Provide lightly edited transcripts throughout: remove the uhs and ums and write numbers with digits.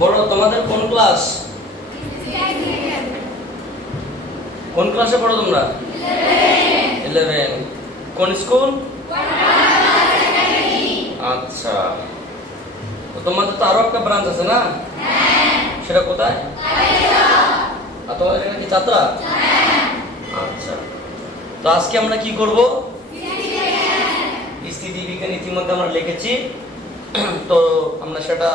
বলো তোমাদের কোন ক্লাস? কোন ক্লাসে পড়ো তোমরা? 11। কোন স্কুল? আচ্ছা, তো তোমাদের তো আরো একটা ব্রাঞ্চ আছে না? সেটা কোথায়? আর তোমাদের এখানে কি ছাত্রা? আচ্ছা, তো আজকে আমরা কি করব? স্থিতি বিজ্ঞান ইতিমধ্যে আমরা লিখেছি, তো আমরা সেটা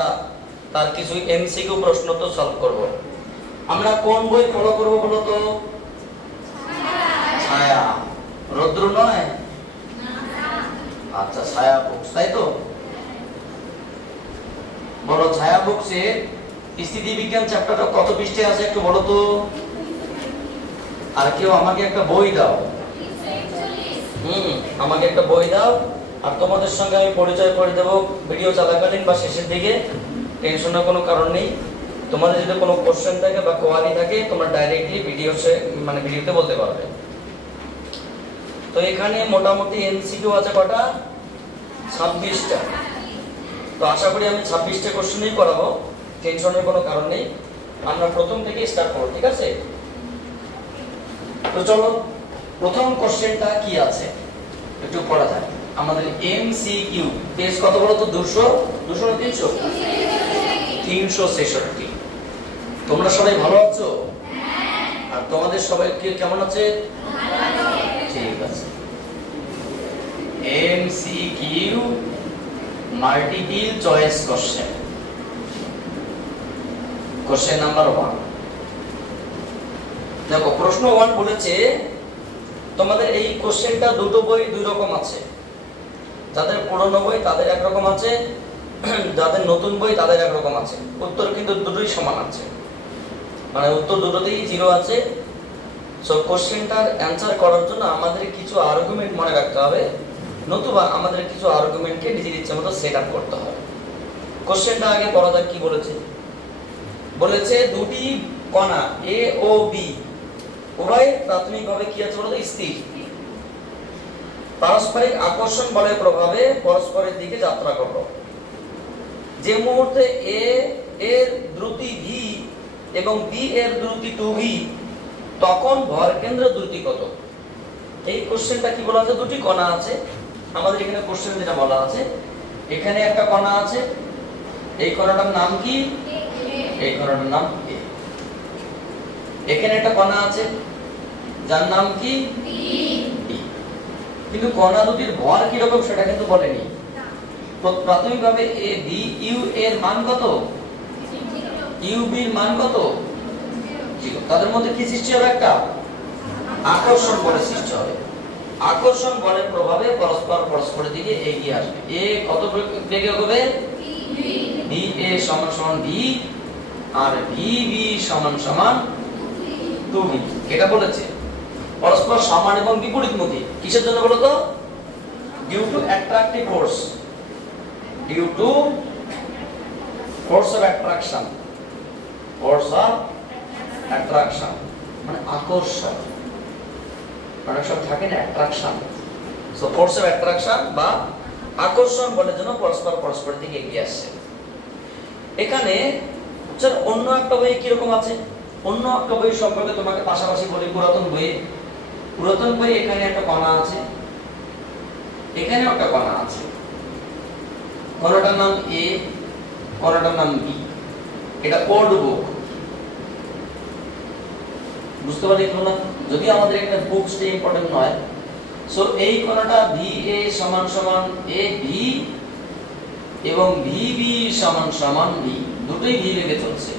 তার কিছু এমসিকিউ প্রশ্ন তো সলভ করব। আমরা কোন বই ফলো করব বলো তো? ছায়া। রৌদ্র নয়? আচ্ছা, ছায়া বুকস, তাই তো? বলো ছায়া বুকসে স্থিতি বিজ্ঞান চ্যাপ্টারটা কত পৃষ্ঠায় আছে একটু বলো তো। আর কেউ আমাকে একটা বই দাও। আমাকে একটা বই দাও, আর তোমাদের সঙ্গে আমি পরিচয় করে দেব ভিডিও চলাকালীন বা শেষের দিকে। টেনশনের কোনো কারণ নেই। তোমাদের যদি কোনো কোশ্চেন থাকে বা কোয়ারি থাকে তোমরা ডাইরেক্টলি ভিডিওতে বলতে পারবে। তো এখানে মোটামুটি এমসিকিউ আছে কটা? 26টা। তো আশা করি আমি 26টা কোশ্চেনই করাবো, টেনশনের কোনো কারণ নেই। আমরা প্রথম থেকে স্টার্ট করব, ঠিক আছে? তো চলো, প্রথম কোশ্চেনটা কি আছে একটু পড়া যায়। আমাদের এমসিকিউ পেজ কত বলো তো? 200 না 300? 366। তোমরা সবাই ভালো আছো? আর তোমাদের সবাই কেমন আছে? ঠিক আছে। MCQ multiple choice question. Question number 1। দেখো, প্রশ্ন 1 বলেছে তোমাদের এই কোশ্চেনটা দুটো বই দুই রকম আছে। যাদের পুরনো বই তাদের একরকম আছে, যাদের নতুন বই তাদের একরকম আছে। উত্তর কিন্তু দুটোই সমান আছে, মানে উত্তর দুটোতেই 0 আছে। সো কোশ্চেনটার অ্যানসার করার জন্য আমাদের কিছু আর্গুমেন্ট মনে রাখতে হবে, নতুবা আমাদের কিছু আর্গুমেন্টকে নিজের ইচ্ছা মতো সেট আপ করতে হবে। কোশ্চেনটা আগে পড়া যাক। কি বলেছে? বলেছে দুটি কণা এ ও বি উভয় প্রাথমিকভাবে কি আছে বলতো? স্থির। পারস্পরিক আকর্ষণ বলের প্রভাবে পরস্পরের দিকে যাত্রা করলো। যে মুহূর্তে এ এর দ্রুতি v এবং বি এর দ্রুতি 2v, তখন ভরকেন্দ্র দ্রুতি কত? এই কোশ্চেনটা কি বলা আছে? দুটি কণা আছে আমাদের এখানে। কোশ্চেন যেটা বলা আছে, এখানে একটা কণা আছে, এই কণাটার নাম কি? এই কণাটার নাম এ। এখানে একটা কণা আছে যার নাম কি? বি। কিন্তু কণা দুটির ভর কি রকম সেটা কিন্তু বলেনি। তো প্রাথমিকভাবে এ বি ইউ এর মান কত? ইউ বি এর মান কত? 0। তাদের মধ্যে কি সৃষ্টি হবে? একটা আকর্ষণ বলের সৃষ্টি হবে। আকর্ষণ বলের প্রভাবে পরস্পরের দিকে এগিয়ে আসবে। এ কত বেগে এগোবে? বি এ সমান সমান বি, আর ভি বি সমান সমান 2v। এটা বলেছে পরস্পর সমান এবং বিপরীতমুখী। কিসের জন্য বলো তো? Due to attractive force. Due to force of attraction. Force of attraction মানে আকর্ষণ। অনেক সব থাকে না attraction. So force of attraction বা আকর্ষণ বলের জন্য পরস্পরের দিকে এগিয়ে আসছে। এখানে অন্য একটা বই কিরকম আছে? অন্য একটা বই সম্পর্কে তোমাকে পাশাপাশি বলি। পুরাতন বই এখানে একটা কণা আছে, এখানে একটা কণা আছে। কণাটার নাম এ, কণাটার নাম বি। এটা ওল্ড বুক, বুঝতে পারলি কি না? যদি আমাদের এখানে বুকসটা ইম্পর্টেন্ট নয়। সো এই কণাটা ভি এ সমান সমান এ ভি এবং ভি বি সমান সমান ভি, দুটোই ভি বেগে চলছে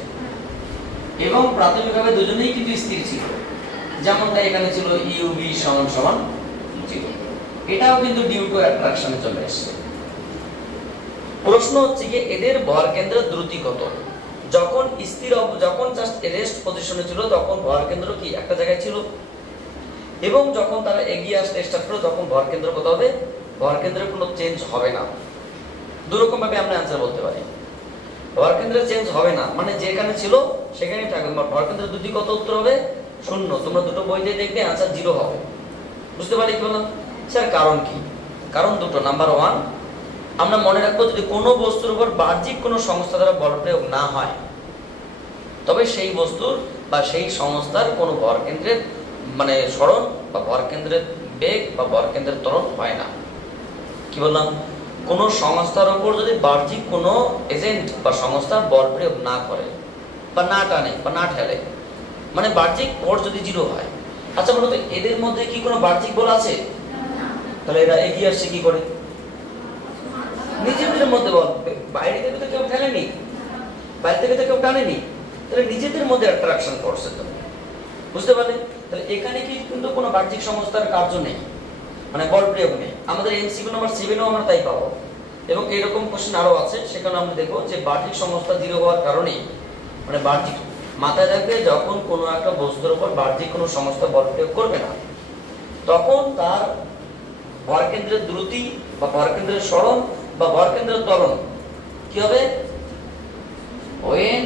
এবং প্রাথমিকভাবে দুজনেই কিন্তু স্থির ছিল, যেমনটা এখানে ছিল ইউ বি সমান সমান 0। এটাও কিন্তু ডিউ টু অ্যাট্রাকশনে চলে আসছে। প্রশ্ন হচ্ছে যে এদের ভরকেন্দ্র দ্রুতি কত? যখন যখন জাস্ট রেস্ট পজিশনে ছিল তখন ভরকেন্দ্র কি একটা জায়গায় ছিল, এবং যখন তারা এগিয়ে আসতে স্টার্ট করলো তখন ভরকেন্দ্র কত হবে? ভরকেন্দ্রের কোনো চেঞ্জ হবে না। দুরকম ভাবে আমরা অ্যানসার বলতে পারি। ভরকেন্দ্রের চেঞ্জ হবে না মানে যেখানে ছিল সেখানেই থাকবে। ভরকেন্দ্রের দ্রুতি কত? উত্তর হবে 0। তোমরা দুটো বইতে দেখবে অ্যানসার 0 হবে। বুঝতে পারি কি না স্যার? কারণ কি? কারণ দুটো। নাম্বার 1, আমরা মনে রাখবো যদি কোনো বস্তুর উপর বাহ্যিক কোনো সংস্থা দ্বারা বল প্রয়োগ না হয় তবে সেই বস্তুর বা সেই সংস্থার কোনো ভর কেন্দ্রের মানে সরণ বা ভর কেন্দ্রের বেগ বা ভর কেন্দ্রের ত্বরণ হয় না। কি বললাম? কোনো সংস্থার উপর যদি বাহ্যিক কোনো এজেন্ট বা সংস্থার বল প্রয়োগ না করে বা না টানে বা না ঠেলে, মানে বাহ্যিক ভর যদি 0 হয়। আচ্ছা বলো তো, এদের মধ্যে কি কোনো বাহ্যিক বল আছে? তাহলে এরা এগিয়ে আসছে কি করে? নিজেদের মধ্যে বল, বাইরে থেকে তো কেউ ঠেলেনি, বাইরে থেকে তো কেউ টানেনি, তাহলে নিজেদের মধ্যে অ্যাট্রাকশন করছে। তো বুঝতে পারলে? তাহলে এখানে কি কিন্তু কোনো বাহ্যিক সংস্থার কার্য নেই, মানে বল প্রয়োগ নেই। আমাদের এমসিকিউ নাম্বার 7-এও আমরা তাই পাবো, এবং এরকম কোশ্চেন আরো আছে, সেখানে আমরা দেখবো যে বাহ্যিক সংস্থা 0 হওয়ার কারণে, মানে বাহ্যিক মাথায় রাখবে, যখন কোনো একটা বস্তুর উপর বাহ্যিক কোনো সংস্থা বল প্রয়োগ করবে না, তখন তার ভর কেন্দ্রের দ্রুতি বা ভর কেন্দ্রের সরণ বা ভর কেন্দ্রের ত্বরণ কি হবে? when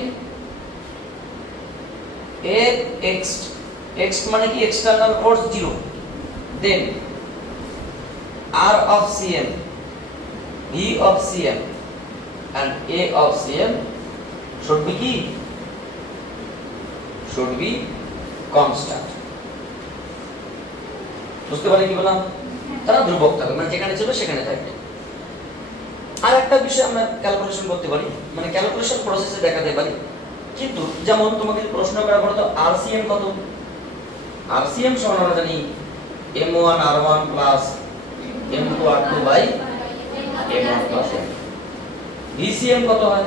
x মানে কি external force 0, then r of cm, v of cm and a of cm should be কি? should be constant. বুঝতে পারলে কি বললাম? তারা ধ্রুবক থাকবে, মানে যেখানে ছিল সেখানে থাকবে। আর একটা বিষয় আমরা ক্যালকুলেশন করতে পারি, মানে ক্যালকুলেশন প্রসেসে দেখাতে পারি। কিন্তু যেমন তোমাকে প্রশ্ন করা বলো তো আরসিএম কত? আরসিএম সমান আমরা জানি m1 r1 plus m2 r2 by m1 plus m। VCM কত হয়?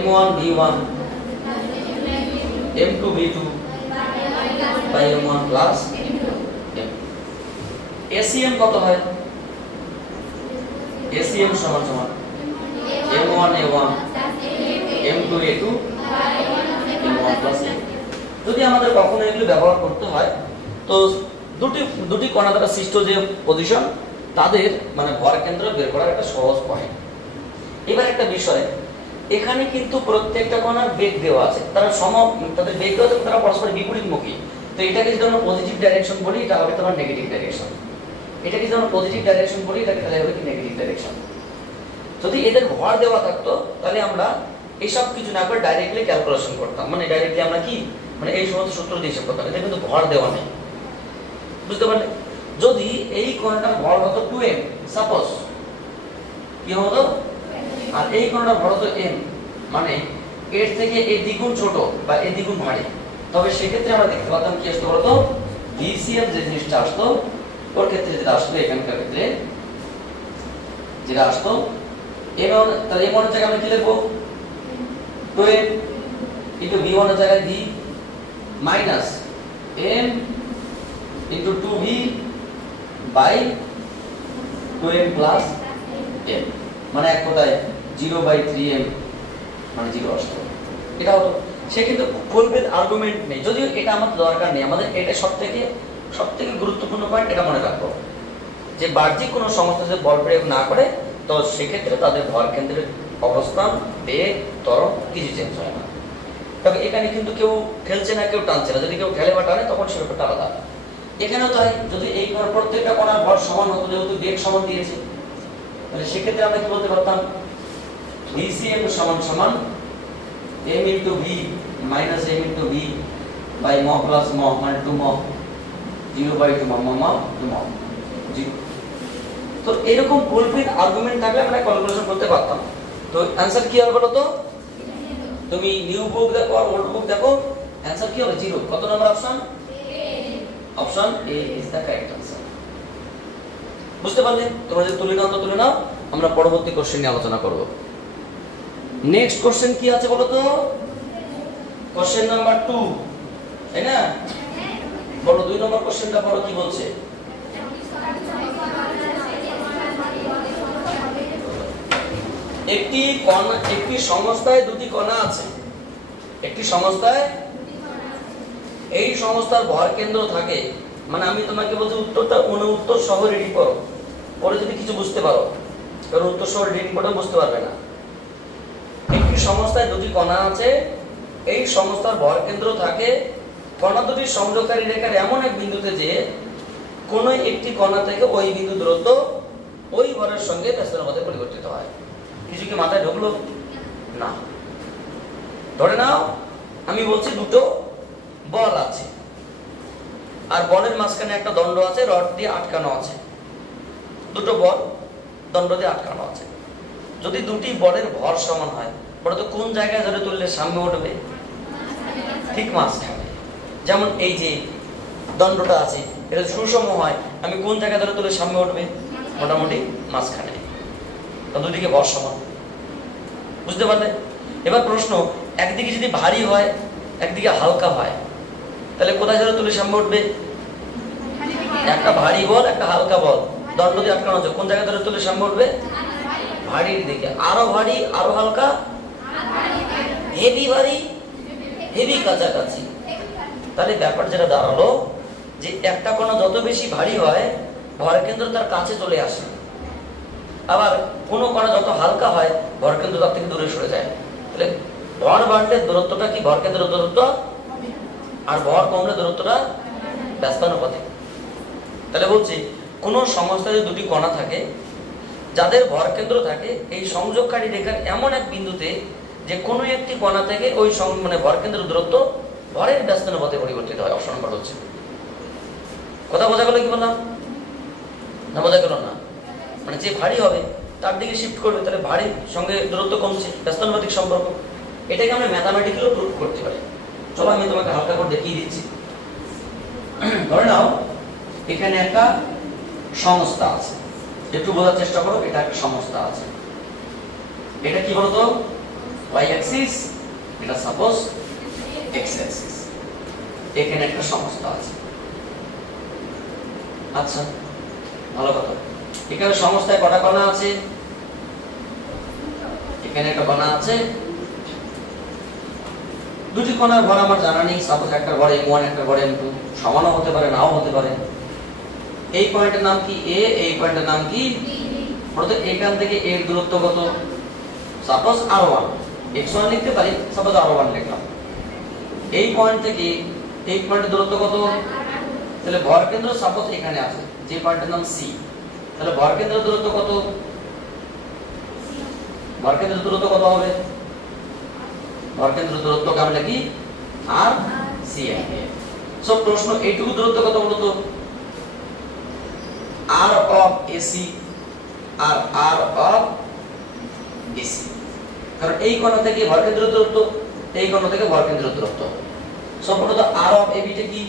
m1 v1 m2 v2 by m1 plus m। ACM কত হয়? এসিএম সমান সমান m1 a1 m2 a2 m1 plus m। যদি আমাদের কখনো এগুলো ব্যবহার করতে হয়, তো দুটি কণা দ্বারা সৃষ্ট যে পজিশন, তাদের মানে ভর কেন্দ্র বের করার একটা সহজ পয়েন্ট। এবার একটা বিষয়, এখানে কিন্তু প্রত্যেকটা কণার বেগ দেওয়া আছে, তারা তাদের বেগ দেওয়া আছে, তারা পরস্পর বিপরীতমুখী। তো এটাকে যদি আমরা পজিটিভ ডাইরেকশন বলি, এটা হবে তোমার নেগেটিভ ডাইরেকশন। এটাকে যদি আমরা পজিটিভ ডাইরেকশন বলি, এটাকে তাহলে হবে কি নেগেটিভ ডাইরেকশন। যদি এদের ভর দেওয়া থাকতো, তাহলে আমরা এইসব কিছু না করে ডাইরেক্টলি ক্যালকুলেশন করতাম, মানে ডাইরেক্টলি আমরা কি মানে এই সমস্ত সূত্র দিয়ে হিসাব করতাম। এটা কিন্তু ভর দেওয়া নেই, বুঝতে পারলে? যদি এই কোণটার ভর হতো 2m, সাপোজ কি হতো, আর এই কোণটার ভর হতো m, মানে এর থেকে এই দ্বিগুণ ছোট বা এই দ্বিগুণ ভারী, তবে সেক্ষেত্রে আমরা দেখতে পাতাম কি আসতো বলতো, ভিসিএম যে জিনিসটা আসতো, ওর ক্ষেত্রে যেটা আসতো, এখানকার ক্ষেত্রে যেটা আসতো m1, তাহলে m1 এর জায়গায় আমরা কি লিখবো? 2m ইনটু v1 এর জায়গায় v minus m into 2v by 2m plus m, মানে এক কথায় 0/3m, মানে 0 আসতো। এটা হলো সে কিন্তু ফুলফিল আর্গুমেন্ট নেই, যদিও এটা আমাদের দরকার নেই। আমাদের এটা সবথেকে গুরুত্বপূর্ণ পয়েন্ট, এটা মনে রাখবো যে বাহ্যিক কোনো সংস্থা যদি বল প্রয়োগ না করে, তো সেক্ষেত্রে তাদের ভর কেন্দ্রের অবস্থান, বেগ, ত্বরণ কিছু চেঞ্জ হয় না। তবে এখানে কিন্তু কেউ ঠেলছে না, কেউ টানছে না। যদি কেউ ঠেলে বা টানে, তখন সে ব্যাপারটা আলাদা। এখানেও তাই, যদি এই প্রত্যেকটা কণার ভর সমান হতো, যেহেতু বেগ সমান দিয়েছে, তাহলে সেক্ষেত্রে আমরা কি বলতে পারতাম? ভিসিএম সমান সমান m into v minus m into v by ম প্লাস ম, মানে 2 ম, 0/2 ম, ম 2 ম 0। তো এরকম ফুলফিল আর্গুমেন্ট থাকলে আমরা ক্যালকুলেশন করতে পারতাম। তো অ্যানসার কি হবে বলো তো? তুমি নিউ বুক দেখো আর ওল্ড বুক দেখো, অ্যানসার কি হবে? 0। কত নম্বর option? Option A is the correct answer. বুঝতে পারলে? তোমরা যে তুলে নাও তো তুলে নাও, আমরা পরবর্তী কোশ্চেন নিয়ে আলোচনা করব। নেক্সট কোশ্চেন কি আছে বলো তো? কোশ্চেন নাম্বার 2, তাই না? বলো 2 নম্বর কোশ্চেনটা পড়ো, কি বলছে? একটি সংস্থায় দুটি কণা আছে। একটি সংস্থায় এই সংস্থার ভর কেন্দ্র থাকে, মানে আমি তোমাকে বলছি উত্তরটা উত্তর সহ রেডি করো, পরে যদি কিছু বুঝতে পারো, কারণ উত্তর সহ রেডি করে বুঝতে পারবে না। একটি সংস্থায় দুটি কণা আছে, এই সংস্থার ভর কেন্দ্র থাকে কণা দুটির সংযোগকারী রেখার এমন এক বিন্দুতে যে কোনো একটি কণা থেকে ওই বিন্দু দূরত্ব ওই ভরের সঙ্গে ব্যস্ত অনুপাতে পরিবর্তিত হয়। কিছু কি মাথায় ঢুকলো না? ধরে নাও আমি বলছি দুটো বল আছে, আর বলের মাঝখানে একটা দণ্ড আছে, রড দিয়ে আটকানো আছে। দুটো বল দণ্ড দিয়ে আটকানো আছে। যদি দুটি বলের ভর সমান হয়, বলতো কোন জায়গায় ধরে তুললে সামনে উঠবে? ঠিক মাঝখানে। যেমন এই যে দণ্ডটা আছে, এটা সুষম হয়, আমি কোন জায়গায় ধরে তুলে সামনে উঠবে? মোটামুটি মাঝখানে। দুদিকে ভর সমান, বুঝতে পারলে? এবার প্রশ্ন, একদিকে যদি ভারী হয় একদিকে হালকা হয়, তাহলে কোথায় ধরে তুলে সামনে উঠবে? একটা ভারী বল একটা হালকা বল দণ্ড দিয়ে আটকানো আছে, কোন জায়গায় ধরে তুলে সামনে উঠবে? ভারীর দিকে। আরো ভারী আরো হালকা, হেভি ভারী হেভি কাছাকাছি। তাহলে ব্যাপার যেটা দাঁড়ালো যে একটা কণা যত বেশি ভারী হয় ভরকেন্দ্র তার কাছে চলে আসে, আবার কোনো কণা যত হালকা হয় ভরকেন্দ্র তার থেকে দূরে সরে যায়। তাহলে ভর বাড়লে দূরত্বটা কি? ভরকেন্দ্রের দূরত্ব। আর ভর কমলে দূরত্বটা ব্যস্তানুপাতিক। তাহলে বলছি কোন সংস্থায় দুটি কণা থাকে যাদের ভরকেন্দ্র থাকে এই সংযোগকারী রেখার এমন এক বিন্দুতে যে কোনো একটি কণা থেকে ওই মানে ভরকেন্দ্রের দূরত্ব ভরের ব্যস্তানুপাতে পরিবর্তিত হয়। অপশন নাম্বার হচ্ছে। কথা বোঝা গেল কি বললাম? না বোঝা গেল না? মানে যে ভারী হবে তার দিকে শিফট করবে, তাহলে ভারীর সঙ্গে দূরত্ব কমছে, ব্যস্তানুপাতিক সম্পর্ক। এটাকে আমরা ম্যাথামেটিক্যালি প্রুভ করতে পারি। চলো আমি তোমাকে হালকা করে দেখিয়ে দিচ্ছি। ধরে নাও এখানে একটা সংস্থা আছে, একটু বোঝার চেষ্টা করো। এটা একটা সংস্থা আছে, এটা কি বলতো? ওয়াই অ্যাক্সিস, এটা সাপোজ এক্স অ্যাক্সিস। এখানে একটা সংস্থা আছে। আচ্ছা, ভালো কথা। এখানে সংস্থায় কটা কণা আছে? এখানে একটা কণা আছে। দুটি কণার ভর আমার জানা নেই। সাপোজ একটা ভর m1 একটা ভর m2, সমানও হতে পারে নাও হতে পারে। এই পয়েন্টের নাম কি a, এই পয়েন্টের নাম কি b। প্রথমে এখান থেকে এর দূরত্ব কত? সাপোজ r1, x1 লিখতে পারি, সাপোজ r1 লিখলাম। এই পয়েন্ট থেকে এই পয়েন্টের দূরত্ব কত? তাহলে ভরকেন্দ্র সাপোজ এখানে আছে, যে পয়েন্টের নাম c। তাহলে ভরকেন্দ্রের দূরত্ব কত? ভরকেন্দ্রের দূরত্ব কত হবে? ভরকেন্দ্রের দূরত্বকে আমরা লিখি r cm। সব প্রশ্ন এইটুকু দূরত্ব কত বলতো? r of ac R r of ac। কারণ এই কোণ থেকে ভরকেন্দ্রের দূরত্ব, এই কোণ থেকে ভরকেন্দ্রের দূরত্ব। সব প্রথমত r of ab টা কি?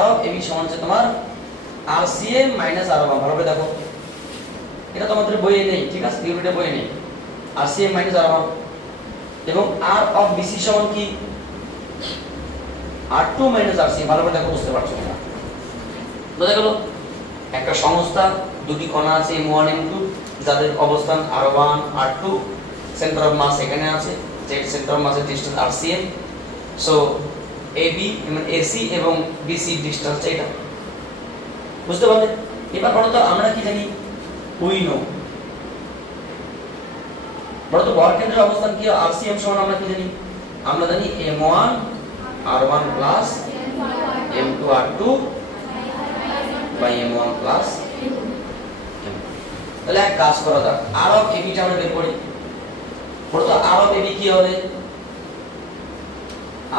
r of ab সমান হচ্ছে তোমার rcm - r1। ভালোভাবে দেখো, এটা তোমাদের বইয়ে নেই, ঠিক আছে? থিওরিতে বইয়ে নেই। rcm - r1 এবং r of bc সমান কি? r2 - rc। ভালোভাবে দেখো, বুঝতে পারছো না? বোঝা গেল? একটা সংস্থা, দুটি কণা আছে m1 m2, যাদের অবস্থান r1 r2, centre of mass এখানে আছে, যে সেন্টার অফ মাসের ডিসটেন্স rcm। সো ab এবং ac এবং bc ডিসটেন্স এটা, বুঝতে পারলে? এবার বলো তো আমরা কি জানি? We know. বলো তো ভরকেন্দ্রের অবস্থান কি? rcm সমান আমরা কি জানি? আমরা জানি m1 r1 plus m2 r2 by m1 plus m2। তাহলে এক কাজ করা যাক, r of ab টা আমরা বের করি। বলো তো r of ab কি হবে?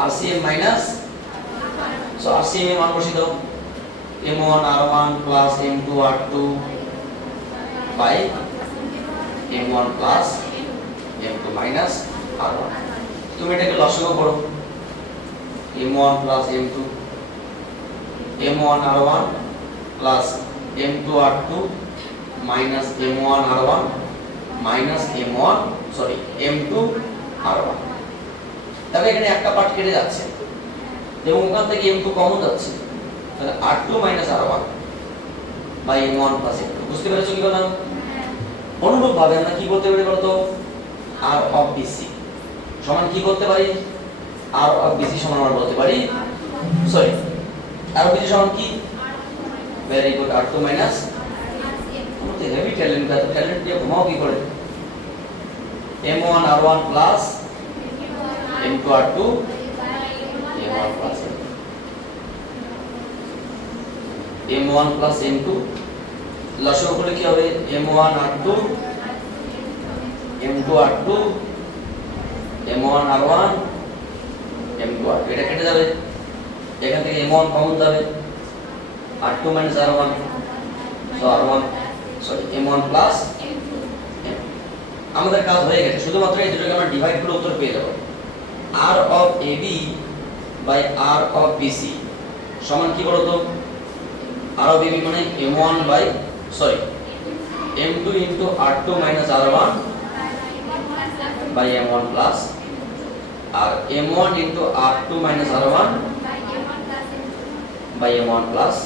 rcm মাইনাস, সো rcm এর মান বসিয়ে দাও, m1 r1 plus m2 r2 by m1 plus m2 minus r1। তুমি এটাকে লসাগু করো, m1 plus m2, m1 r1 plus m2 r2 minus m1 r1 minus m2 r1। তাহলে এখানে একটা পার্ট কেটে যাচ্ছে এবং ওখান থেকে m2 কমন যাচ্ছে, তাহলে r2 minus r1 by m1 plus m2। বুঝতে পেরেছো কি বললাম? অনুরূপ ভাবে আমরা কি বলতে পারি বলতো? r of bc সমান কি করতে পারি? r of bc সমান আমরা বলতে পারি, সরি, r of bc সমান কি? ভেরি গুড, r2 মাইনাস, আমাদের হেভি ট্যালেন্ট দিয়ে ঘুমাও কি করে? m1 r1 plus m2 r2 m1 plus m1 plus m2 লসাগু করলে কি হবে? m1 r2 m2 r2 m1 r1 m2 r2 এটা কেটে যাবে, এখান থেকে m1 কমন যাবে, r2 r1, so r1 sorry m1 plus আমাদের কাজ হয়ে গেছে। শুধুমাত্র এই দুটোকে আমরা ডিভাইড করে উত্তর পেয়ে যাব। r of ab by r of bc সমান কি বলতো? r of ab মানে m1 বাই sorry m2 into r2 minus r1 by m1 plus আর m1 into r2 minus r1 by m1 plus।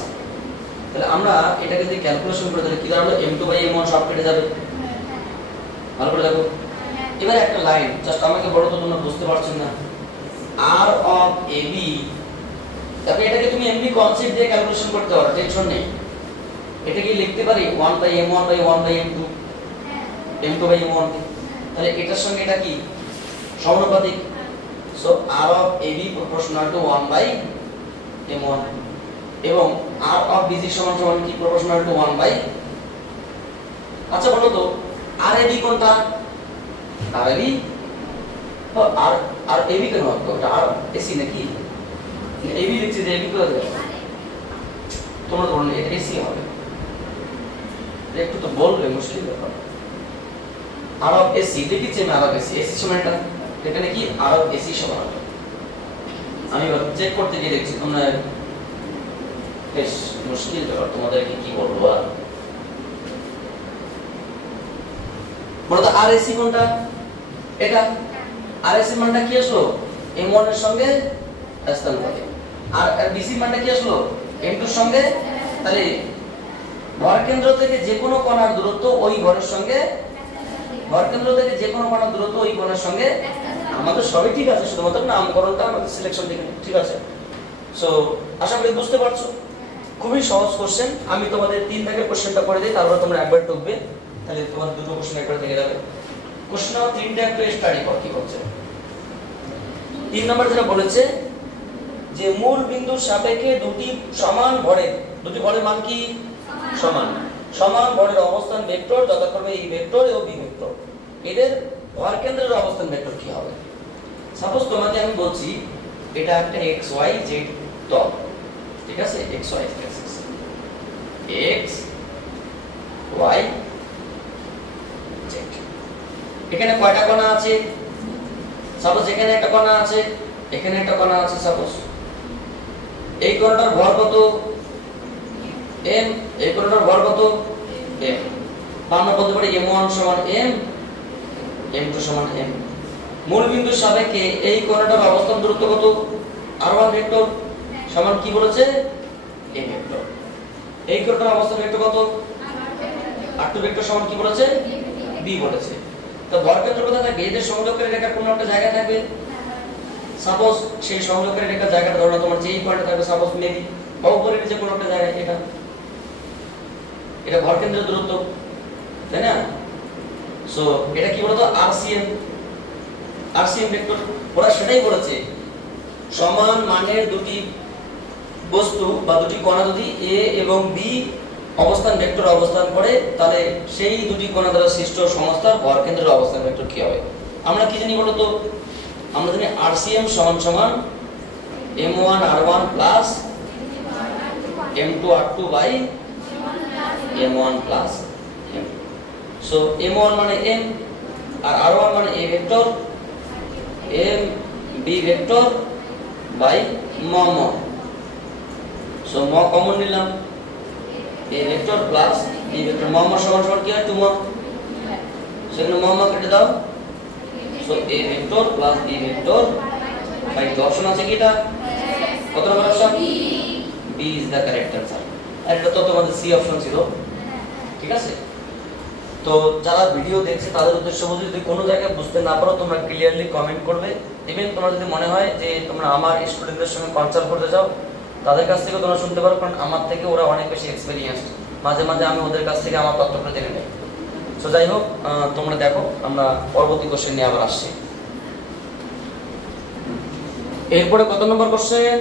তাহলে আমরা এটাকে যদি ক্যালকুলেশন করে তাহলে কি দাঁড়ালো? m2 by m1 সব কেটে যাবে। ভালো করে দেখো, এবারে একটা লাইন জাস্ট আমাকে বলো তো তোমরা বুঝতে পারছেন না? r of ab, তাহলে এটাকে তুমি এমনি কনসেপ্ট দিয়ে ক্যালকুলেশন করতে পারো, টেনশন নেই। এটা কি লিখতে পারি 1 by m1 by 1 by m2, m2 by m1, তাহলে এটার সঙ্গে এটা কি সমানুপাতিক। So r of ab proportional to 1 by m1 এবং r of bc সমান সমান কি proportional to 1 by। আচ্ছা বলো তো rab কোনটা? rab আর ab কেন হতো? এটা rac নাকি? ab লিখছি যে ab করে দেব, তোমরা ধরুন এটা ac হবে, একটু তো বলবে, মুশকিল ব্যাপার। r of ac লিখেছি আমি, r of ac ac সমান এটা, এখানে কি r of ac সমান হবে। আমি এবার চেক করতে গিয়ে দেখছি তোমরা বেশ মুশকিল ব্যাপার, তোমাদেরকে কি বলবো আর বলো তো RAC কোনটা? এটা RAC মানটা কি আসলো? M1 এর সঙ্গে স্থান করে। আর BC মানটা কি আসলো? M2 এর সঙ্গে। তাহলে ভর কেন্দ্র থেকে যে কোনো কণার দূরত্ব ওই ভরের সঙ্গে, ভর কেন্দ্র থেকে যে কোনো কণার দূরত্ব ওই কোণের সঙ্গে। আমাদের সবই ঠিক আছে, শুধুমাত্র নামকরণটা আমাদের সিলেকশন থেকে ঠিক আছে। সো আশা করি বুঝতে পারছো, খুবই সহজ কোশ্চেন। আমি তোমাদের 3 ভাগের কোশ্চেনটা করে দিই, তারপর তোমরা একবার টুকবে, তাহলে তোমার দুটো কোশ্চেন একবার থেকে যাবে। কোশ্চেন নাম্বার 3টা একটু স্টাডি কর কি বলছে। 3 নম্বর যেটা বলেছে যে মূল বিন্দুর সাপেক্ষে দুটি সমান ভরের, দুটি ভরের মান কি সমান, সমান ভরের অবস্থান ভেক্টর যথাক্রমে এই ভেক্টর এবং বি ভেক্টর, এদের ভর কেন্দ্রের অবস্থান ভেক্টর কি হবে? সাপোজ তোমাকে আমি বলছি এটা একটা এক্স ওয়াই জেড তল, ঠিক আছে, X Y axis, X Y Z. এখানে কয়টা কণা আছে? সাপোজ এখানে একটা কণা আছে, এখানে একটা কণা আছে। সাপোজ এই কণাটার ভর কত? m, এই কণাটার ভর কত? m। আমরা বলতে পারি m1 সমান m, m2 সমান m। মূল বিন্দুর সাপেক্ষে এই কণাটার অবস্থান দূরত্ব কত? r1 ভেক্টর সমান কি বলেছে? a vector. এই কণাটার অবস্থান ভেক্টর কত? r2 ভেক্টর সমান কি বলেছে? b বলেছে। তো ভর কেন্দ্র কোথায় থাকবে? এদের সংযোগকারী রেখার কোন একটা জায়গায় থাকবে। সাপোজ সেই সংযোগকারী রেখার জায়গাটা ধরো তোমার যেই পয়েন্টে থাকবে, সাপোজ মেবি বা উপরে নিচে কোন একটা জায়গায়, এটা ভর কেন্দ্রের দূরত্ব, তাই না? সো এটা কি বলতো? RCM, RCM vector. ওরা সেটাই বলেছে, সমান মানের দুটি বস্তু বা দুটি কণা যদি a এবং b অবস্থান ভেক্টর অবস্থান করে, তাহলে সেই দুটি কণা দ্বারা সৃষ্ট সংস্থার ভর কেন্দ্রের অবস্থান ভেক্টর কি হবে? আমরা কি জানি বলতো? আমরা জানি RCM সমান সমান m1 r1 plus m2 r2 by m1 plus m। So m1 মানে m আর r1 মানে a vector, m b vector by ম ম। সো ম কমন নিলাম, a vector plus b vector, ম ম সমান সমান কি হয়? 2 ম। সেখানে ম ম কেটে দাও। So a vector plus b vector by option আছে কি? এটা কত নম্বর option? b is the correct answer. আর এটা তো তোমাদের সি অপশন ছিল, ঠিক আছে? তো যারা ভিডিও দেখছে তাদের উদ্দেশ্য বলছি, যদি কোনো জায়গায় বুঝতে না পারো তোমরা ক্লিয়ারলি কমেন্ট করবে। ইভেন তোমরা যদি মনে হয় যে তোমরা আমার স্টুডেন্টদের সঙ্গে কনসাল্ট করতে চাও, তাদের কাছ থেকে তোমরা শুনতে পারো, কারণ আমার থেকে ওরা অনেক বেশি এক্সপেরিয়েন্সড। মাঝে মাঝে আমি ওদের কাছ থেকে আমার তথ্যটা জেনে নেই। সো যাই হোক, তোমরা দেখো, আমরা পরবর্তী কোশ্চেন নিয়ে আবার আসছি। এরপরে কত নম্বর কোশ্চেন?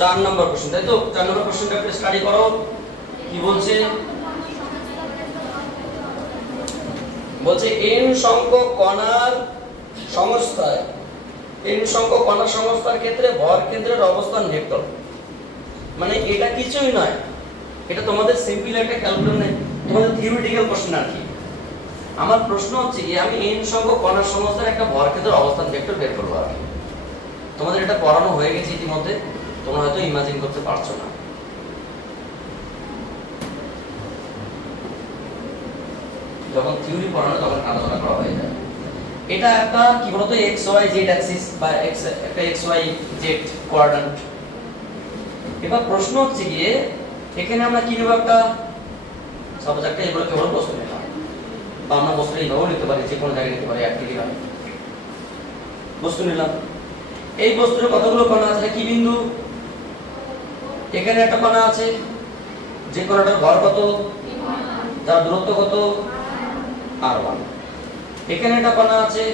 4 নম্বর কোশ্চেন, তাই তো? 4 নম্বর কোশ্চেনটা একটু স্টাডি করো। কি বলছে? বলছে n সংখ্যক কণার সংস্থায় n সংখ্যক কণা সংস্থার ক্ষেত্রে ভর কেন্দ্রের অবস্থান ভেক্টর, মানে এটা কিছুই নয়, এটা তোমাদের সিম্পল একটা ক্যালকুলেশন, তোমাদের থিওরিটিক্যাল কোশ্চেন আর কি। আমার প্রশ্ন হচ্ছে কি আমি n সংখ্যক কণা সংস্থার একটা ভর কেন্দ্রের অবস্থান ভেক্টর বের করব আর কি। তোমাদের এটা পড়ানো হয়ে গেছে ইতিমধ্যে, তোমরা হয়তো ইমাজিন করতে পারছো না। যখন থিওরি পড়ানো তখন আলোচনা করা হয়ে যায়। এটা একটা কি বলতো এক্স ওয়াই জেড অ্যাক্সিস বা একটা এক্স ওয়াই জেড কোঅর্ডিনেট। এবার প্রশ্ন হচ্ছে গিয়ে এখানে আমরা কি নেব, একটা সাপোজ একটা এগুলো কেবল বস্তু নিলাম, বা আমরা বস্তু এইভাবেও নিতে পারি, যে কোনো জায়গায় নিতে পারি, একটি বস্তু নিলাম। এই বস্তুর কতগুলো কণা আছে, কি বিন্দু, এখানে একটা কণা আছে, যে কণাটার ভর কত, যার দূরত্ব কত r1। এখানে একটা কণা আছে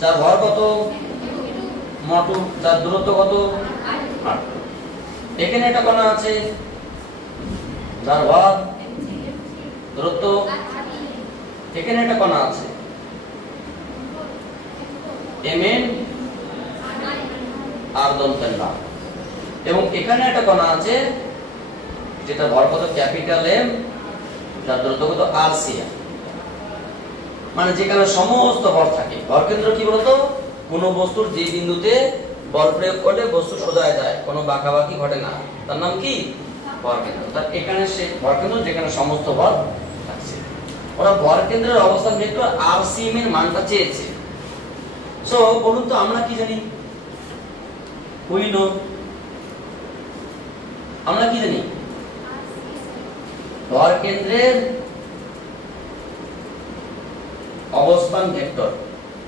যার ভর কত m2, যার দূরত্ব কত r2। এখানে একটা কণা আছে যার ভর দূরত্ব, এখানে একটা কণা আছে mn r দন্তের নাম, এবং এখানে একটা কণা আছে যেটা ভর কত ক্যাপিটাল M, যার দূরত্ব কত rcm। মানে যেখানে সমস্ত ভর থাকে। ভর কেন্দ্র কি বলতো, কোন বস্তুর যে বিন্দুতে বল প্রয়োগ করলে বস্তু সোজা যায়, কোনো বাঁকাবাঁকি ঘটে না, তার নাম কি ভর কেন্দ্র। তার এখানে সে ভর কেন্দ্র যেখানে সমস্ত ভর থাকছে। ওরা ভর কেন্দ্রের অবস্থান ভেক্টর rcm এর মানটা চেয়েছে। সো বলুন তো আমরা কি জানি, উই নো, আমরা কি জানি ভর কেন্দ্রের অবস্থান ভেক্টর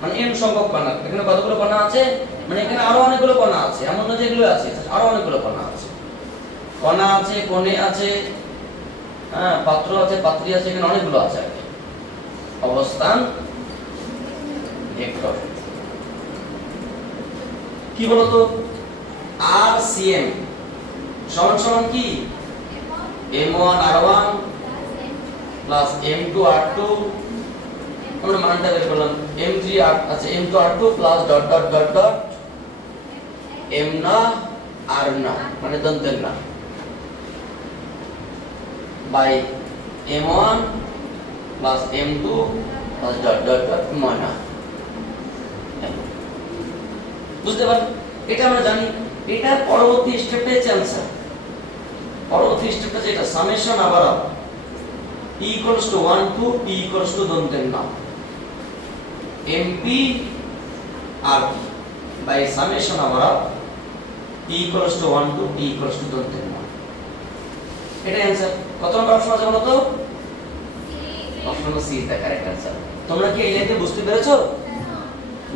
মানে n সংখ্যক কণা। এখানে কতগুলো কণা আছে, মানে এখানে আরো অনেকগুলো কণা আছে, এমন না যে এগুলো আছে, আরো অনেকগুলো কণা আছে, কণা আছে, কোণে আছে, হ্যাঁ পাত্র আছে, পাত্রী আছে, এখানে অনেকগুলো আছে আর কি। অবস্থান ভেক্টর কি বলতো, rcm সমান সমান কি m1 r1 plus m2 r2, আমরা মানটা বের করলাম m3 আছে m2 r2 plus dot dot dot dot m না r না মানে দন্তের না by m1 plus m2 plus dot dot dot ময়না। বুঝতে পারলে, এটা আমরা জানি। এটা পরবর্তী স্টেপে অ্যানসার, পরবর্তী স্টেপটা যেটা সামেশন আবার p equals to 1 to p equals to দন্তের নাম mp rp by summation আবার p equals to 1 to p equals to দন্তের নাম। এটা অ্যানসার। কত নম্বর অপশন আছে বলো তো? Option number C is the correct answer. তোমরা কি এই লেভেলে বুঝতে পেরেছো?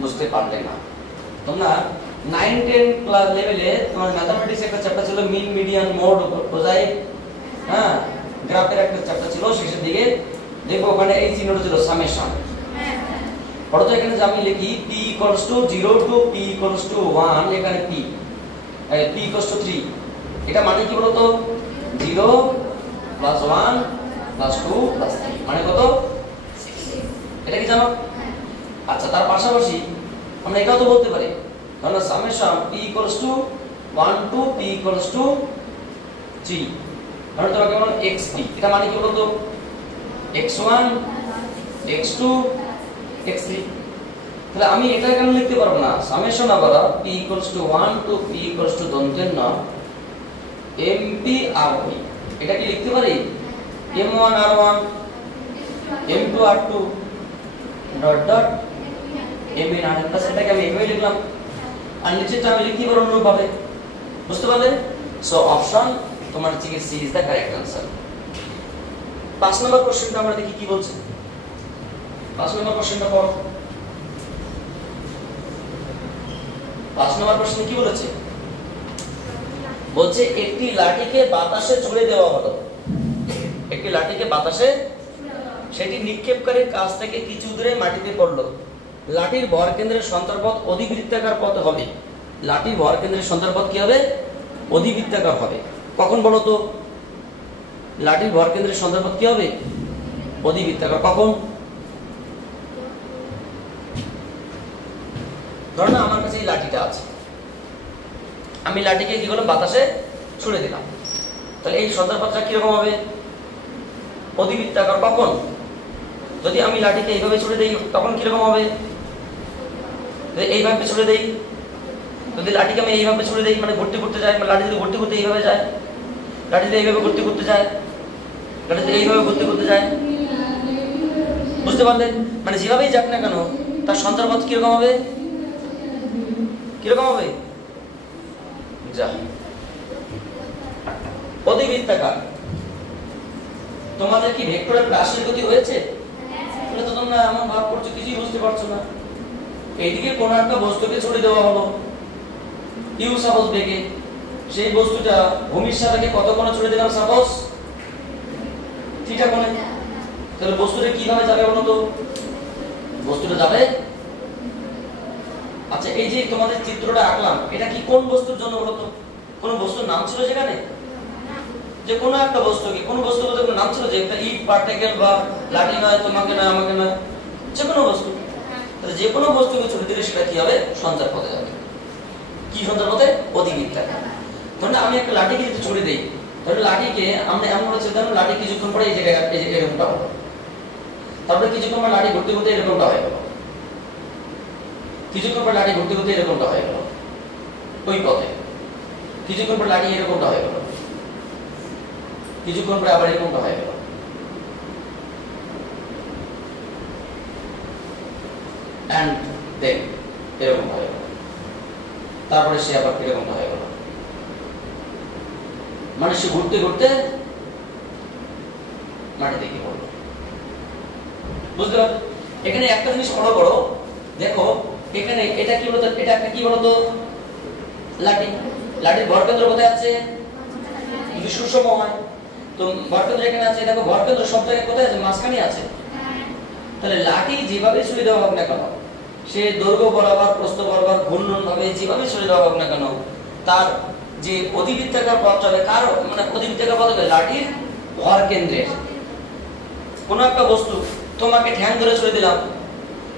বুঝতে পারলে না। তোমরা 9 10 ক্লাস লেভেলে তোমার ম্যাথমেটিক্স একটা চ্যাপ্টার ছিল মিন মিডিয়ান মোড প্রোজাইক, হ্যাঁ গ্রাফের একটা চ্যাপ্টার ছিল, শেষের দিকে দেখো ওখানে এই চিহ্নটা ছিল সামেশন। পড়ো তো, এখানে আমি লিখি p equals to 0 to p equals to 1, এখানে p equals to 3, এটা মানে কি বলো তো 0 plus 1 plus 2 plus 3 মানে কত 6। এটা কি জানো? আচ্ছা, তার পাশাপাশি আমরা এটাও তো বলতে পারি, তাহলে summation p equals to 1 to p equals to 3, তাহলে তোমরা কেমন xp, এটা মানে কি বলো তো x1 x2 x3। তাহলে আমি এটা কেন লিখতে পারবো না, সামেশন আবার p equals to 1 to p equals to দন্তের নাম mp rp, এটা কি লিখতে পারি m1 r1 m2 r2 dot dot mn r plus, এটাকে আমি এইভাবে লিখলাম, আর নিচেটা আমি লিখতে পারবো অন্য ভাবে। বুঝতে পারলে? সো অপশন তোমার হচ্ছে C is the correct answer. 5 নম্বর কোশ্চেনটা আমরা দেখি কি বলছে। 5 নম্বর কোশ্চেনটা পড়ো। 5 নম্বর প্রশ্নে কি বলেছে? বলছে একটি লাঠিকে বাতাসে ছুড়ে দেওয়া হলো, একটি লাঠিকে বাতাসে, সেটি নিক্ষেপকারীর কাছ থেকে কিছু দূরে মাটিতে পড়লো। লাঠির ভর কেন্দ্রের সন্তর্পথ অধিবৃত্তাকার পথ হবে। লাঠির ভর কেন্দ্রের সন্তর্পথ কি হবে? অধিবৃত্তাকার হবে। কখন বলো তো? লাঠির ভর কেন্দ্রের সন্তর্পথ কি হবে? অধিবৃত্তাকার। কখন? ধরো না আমার কাছে এই লাঠিটা আছে, আমি লাঠিকে কি করলাম, বাতাসে ছুড়ে দিলাম, তাহলে এই সঞ্চারপথটা কিরকম হবে, অধিবৃত্তাকার। কখন? যদি আমি লাঠিকে এইভাবে ছুড়ে দিই তখন কিরকম হবে, এইভাবে ছুড়ে দেই, যদি লাঠিকে আমি এইভাবে ছুড়ে দিই মানে ভর্তি করতে যায়, লাঠি যদি ভর্তি করতে এইভাবে যায়, লাঠি যদি এইভাবে ভর্তি করতে যায়, লাঠি যদি এইভাবে ভর্তি করতে যায়, বুঝতে পারলেন? মানে যেভাবেই যাক না কেন তার সঞ্চারপথ কিরকম হবে, কিরকম হবে, যা অধিবৃত্তাকার। তোমাদের কি ভেক্টরের রাশির গতি হয়েছে? তাহলে তো তোমরা এমন ভাব করছো কিছুই বুঝতে পারছো না। এইদিকে কোন একটা বস্তুকে ছুড়ে দেওয়া হলো ইউ সাপোজ বেগে, সেই বস্তুটা ভূমির সাপেক্ষে কত কোণে ছুড়ে দিলাম, সাপোজ থিটা কোণে, তাহলে বস্তুটা কিভাবে যাবে বলো তো, বস্তুটা যাবে, আচ্ছা এই যে তোমাদের চিত্রটা আঁকলাম এটা কি কোন বস্তুর জন্য বলো তো, কোন বস্তুর নাম ছিল সেখানে, যে কোন একটা বস্তুকে, কোন বস্তু বলতে কোনো নাম ছিল, যে একটা ইট পার্টিকেল বা লাঠি নয়, তোমাকে নয়, আমাকে নয়, যে কোনো বস্তু, তাহলে যে কোনো বস্তুকে ছুড়ে দিলে সেটা কি হবে, সঞ্চার পথে যাবে। কি সঞ্চার পথে? অধিবৃত্তাকার। ধরুন আমি একটা লাঠিকে যদি ছুড়ে দেই, তাহলে লাঠিকে আমরা এমন ভাবে ছেড়ে দিলাম, লাঠি কিছুক্ষণ পরে এই জায়গায় এই যে এরকমটা হলো, তারপরে কিছুক্ষণ পর লাঠি ঘুরতে ঘুরতে এরকমটা হয়ে গেল, কিছুক্ষণ পর লাঠি ঘুরতে ঘুরতে এরকমটা হয়ে গেল ওই পথে, কিছুক্ষণ পর লাঠি এরকমটা হয়ে গেল, কিছুক্ষণ পরে আবার এরকমটা হয়ে গেল, এন্ড দেন এরকম হয়ে গেল, তারপরে সে আবার এরকমটা হয়ে গেল, মানে সে ঘুরতে ঘুরতে মাটিতে গিয়ে পড়লো। বুঝতে পারছো? এখানে একটা জিনিস বড় বড় দেখো, এখানে এটা কি বলতো, এটা একটা কি বলতো, লাঠি, লাঠির ভরকেন্দ্র কোথায় আছে, যদি সুষম হয় তো ভরকেন্দ্র এখানে আছে, দেখো ভরকেন্দ্র সব জায়গায় কোথায় আছে, মাঝখানে আছে, তাহলে লাঠি যেভাবে ছুড়ে দেওয়া হোক না কেন, সে দৈর্ঘ্য বরাবর প্রস্থ বরাবর ঘূর্ণন ভাবে যেভাবে ছুড়ে দেওয়া হোক না কেন, তার যে অধিবৃত্তাকার পথ হবে, কার মানে অধিবৃত্তাকার পথ হবে লাঠির ভরকেন্দ্রের। কোন একটা বস্তু, তোমাকে ঠ্যাং ধরে ছুড়ে দিলাম,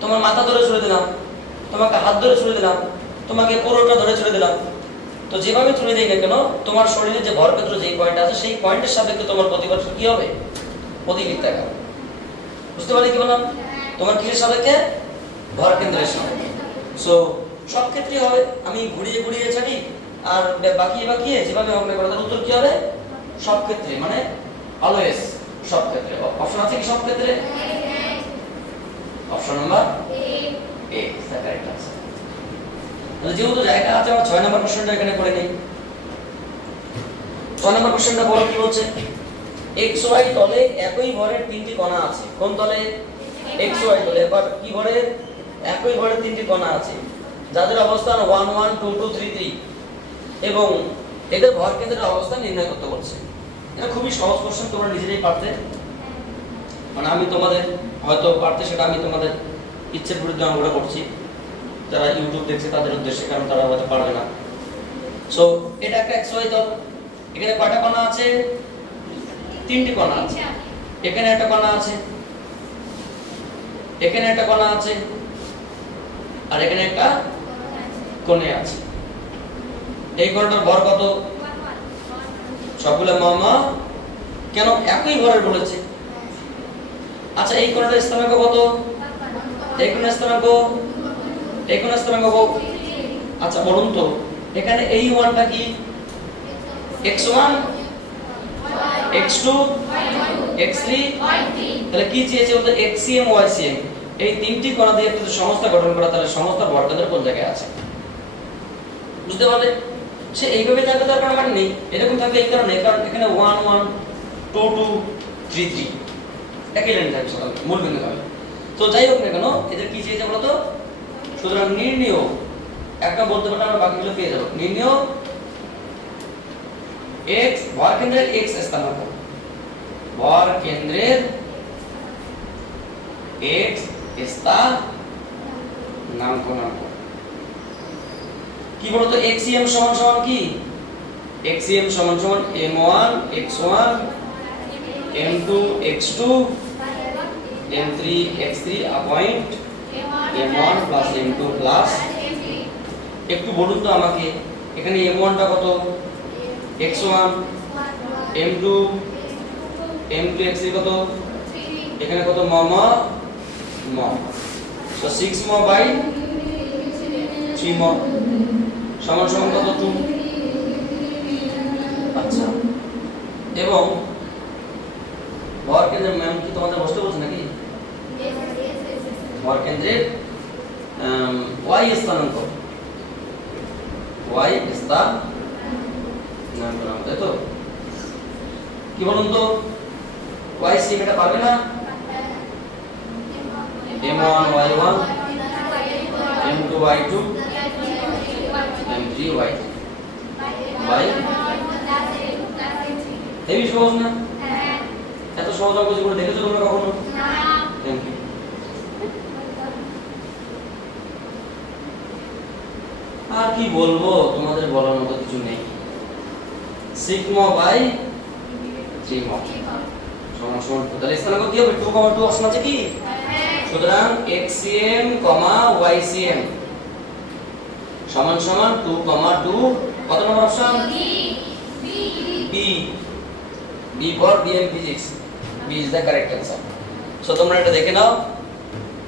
তোমার মাথা ধরে ছুড়ে দিলাম, তোমাকে হাত ধরে ছুড়ে দিলাম, তোমাকে পুরোটা ধরে ছুড়ে দিলাম, তো যেভাবে ছুড়ে দিই না কেন তোমার শরীরে যে ভরকেন্দ্র যেই পয়েন্ট আছে সেই পয়েন্টের সাপেক্ষে তোমার প্রতিবাদ কি হবে, অধিবৃত্তাকার। বুঝতে পারলে কি বললাম, তোমার কিসের সাপেক্ষে, ভরকেন্দ্রের সাপেক্ষে। সো সব ক্ষেত্রেই হবে, আমি ঘুরিয়ে ঘুরিয়ে ছাড়ি আর বাকিয়ে বাকিয়ে যেভাবে হবে করে, তার উত্তর কি হবে, সব ক্ষেত্রে, মানে অলওয়েজ সব ক্ষেত্রে। অপশন আছে কি সব ক্ষেত্রে, option number A is the correct answer. তাহলে যেহেতু জায়গা আছে আমরা 6 নম্বর কোশ্চেনটা এখানে করে নেই। 6 নম্বর কোশ্চেনটা বলো কি বলছে, এক্স ওয়াই তলে একই ভরের তিনটি কণা আছে। কোন তলে, এক্স ওয়াই তলে। এবার কি ভরের, একই ভরের তিনটি কণা আছে যাদের অবস্থান 1 1 2 2 3 3 এবং এদের ভর কেন্দ্রের অবস্থান নির্ণয় করতে বলছে। এটা খুবই সহজ কোশ্চেন, তোমরা নিজেরাই পারতে, মানে আমি তোমাদের হয়তো পারতে সেটা আমি তোমাদের ইচ্ছের বিরুদ্ধে আমরা করছি, যারা ইউটিউব দেখছে তাদের উদ্দেশ্যে, কারণ তারা হয়তো পারবে না। সো এটা একটা এক্স ওয়াই তল, এখানে কয়টা কণা আছে, তিনটি কণা আছে, এখানে একটা কণা আছে, এখানে একটা কণা আছে, আর এখানে একটা কোণে আছে। এই কোণটার ভর কত, সবগুলো মামা, কেন একই ভরের বলেছে। আচ্ছা এই কোণটার স্থানাঙ্ক কত, এই কোণের স্থানাঙ্ক, এই কোণের স্থানাঙ্ক কত। আচ্ছা বলুন তো এখানে এই ওয়ানটা কি, x1 x2 x3, তাহলে কি চেয়েছে বলতে xcm ycm, এই তিনটি কণা দিয়ে একটা সংস্থা গঠন করা, তাহলে সংস্থার ভরকেন্দ্র কোন জায়গায় আছে। বুঝতে পারলে, সে এইভাবে থাকবে তার কারণ নেই, এরকম থাকবে এই কারণে, কারণ এখানে 1 1 2 2 3 3 একই লাইন থাকবে, সকাল মূল বিন্দু হবে। তো যাই হোক না কেন এদের কি চেয়েছে বলতো, সুতরাং নির্ণয় একটা বলতে পারলে আমরা বাকিগুলো পেয়ে যাব। নির্ণয় x ভর কেন্দ্রের x স্থানাঙ্ক, ভর কেন্দ্রের x স্থানাঙ্ক কি বলতো, xcm সমান সমান কি, xcm সমান সমান m1 x1 m2 x2 m3 x3 appoint m1 plus m2 plus একটু বলুন তো আমাকে, এখানে m1টা কত, x1, m2, m2 x3 কত, এখানে কত ম সো 6 ম বাই 3 ম সমান সমান কত 2। আচ্ছা, এবং ভর কেন্দ্রের ম্যাম কি তোমাদের বসতে বলছে নাকি? ভর কেন্দ্রের y স্থানাঙ্ক, y স্থানাঙ্ক, তাই তো? কি বলুন তো, y সেম এটা পারবে না? m1 y1, m2 y2, m3 y3 by, এই সহজ না? এত সহজ অঙ্ক যেগুলো দেখেছো তোমরা কখনো? Thank you. আর কি বলবো, তোমাদের বলার মতো কিছু নেই। সিগমা বাই 3 ম সমান সমান, তাহলে স্থানাঙ্ক কি হবে? 2, 2 অপশন আছে কি? সুতরাং xcm, ycm সমান সমান 2, 2। কত নম্বর option? B। B for BM physics, B is the correct answer. So তোমরা এটা দেখে নাও,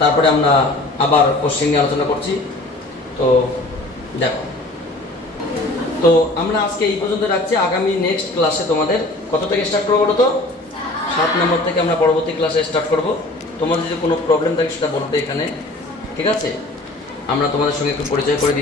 তারপরে আমরা আবার কোশ্চেন নিয়ে আলোচনা করছি। তো দেখো, তো আমরা আজকে এই পর্যন্ত রাখছি। আগামী নেক্সট ক্লাসে তোমাদের কত থেকে স্টার্ট করবো বলো তো? 7 নম্বর থেকে আমরা পরবর্তী ক্লাসে স্টার্ট করব। তোমাদের যদি কোনো প্রবলেম থাকে সেটা বলবে এখানে, ঠিক আছে? আমরা তোমাদের সঙ্গে একটু পরিচয় করে দিচ্ছি।